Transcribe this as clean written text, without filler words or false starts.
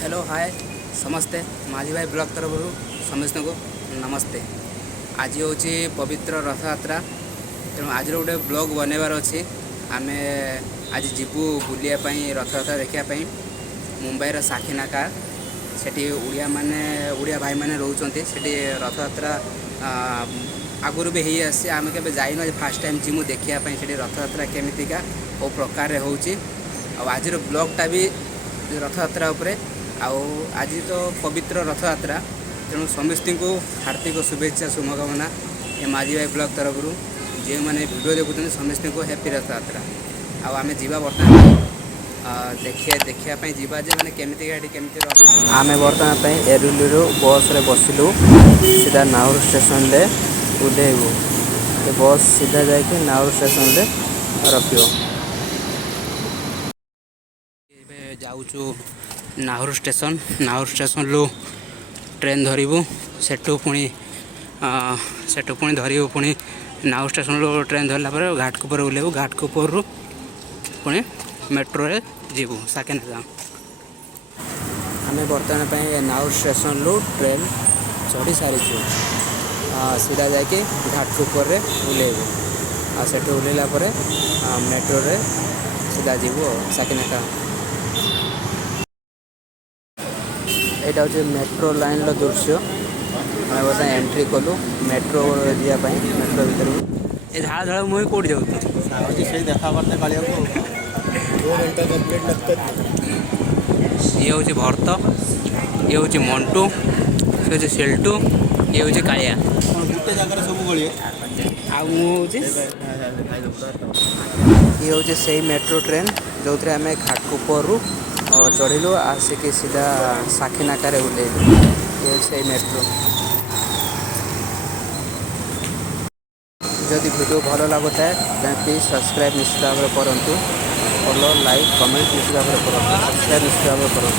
Hello hi समस्ते माझी भाई ब्लॉग तरफ समस्त को नमस्ते। आज हूँ पवित्र रथ यात्रा तेणु आज गोटे ब्लॉग बनवार अच्छी आम आज जीवु बुलायापाई रथ यात्रा देखापी मुंबईर साखीनाका सेठी उड़िया भाई मैंने रोचे से रथ यात्रा आगुरी भी हो आसी आम के जाइन फास्ट टाइम जीमु देखापी से रथ यात्रा केमितिका ओ प्रकार हो आज ब्लॉगटा भी रथ यात्रा उपरे आज तो पवित्र रथ यात्रा तेणु समस्त को हार्दिक शुभेच्छा शुभकामना ये माझी भाई ब्लॉग तरफ जो मैंने वीडियो देखुं समस्त को हैप्पी रथ यात्रा आम जा बर्तमान देखापी जावा मैंने केमी आम बर्तमान एरुली बस रे बसिलु सीधा नाउर स्टेशन ले उल्लेबू बस सीधा जाकि नाउर स्टेशन ले रखियो जाऊँ नाहुर स्टेशन लो ट्रेन धरबू सेठू पुणी धरबू पुणी नाहुर स्टेशन लो ट्रेन धरला घाटकोपर ओह्लैबू घाटकोपर रु पुणी मेट्रो रे जीवू साकेना आम बर्तमान नाहुर स्टेशन लो ट्रेन चढ़ी सारी सीधा जाकि घाटकोपर रे ओह्लैबू सेठू ओह्लैला मेट्रो रे सीधा जीवू साकेना यहाँ हूँ मेट्रो लाइन रो दृश्य आम बस एंट्री कलु मेट्रो जावाई मेट्रो भर ये झाड़ झाड़ मुझे कौट जाऊँ देखा करते कालिया को 2 घंटा कंप्लीट लगता है। ये हूँ भरत ये हूँ मंटू ये हूँ सेल्टू ये हूँ कालिया गोटे जगह सब गलिए ये हूँ से मेट्रो ट्रेन जो थे आम घाटकोपर चढ़िलु आसिक सीधा साखीनाका ओह्लैलु ये से मेट्रो जदि वीडियो भल लगुता है प्लीज सब्सक्राइब निश्चित भाव में करूँ फॉलो लाइक कमेंट निश्चित भाव में करूँ सब्सक्राइब निश्चित भाव में करूँ।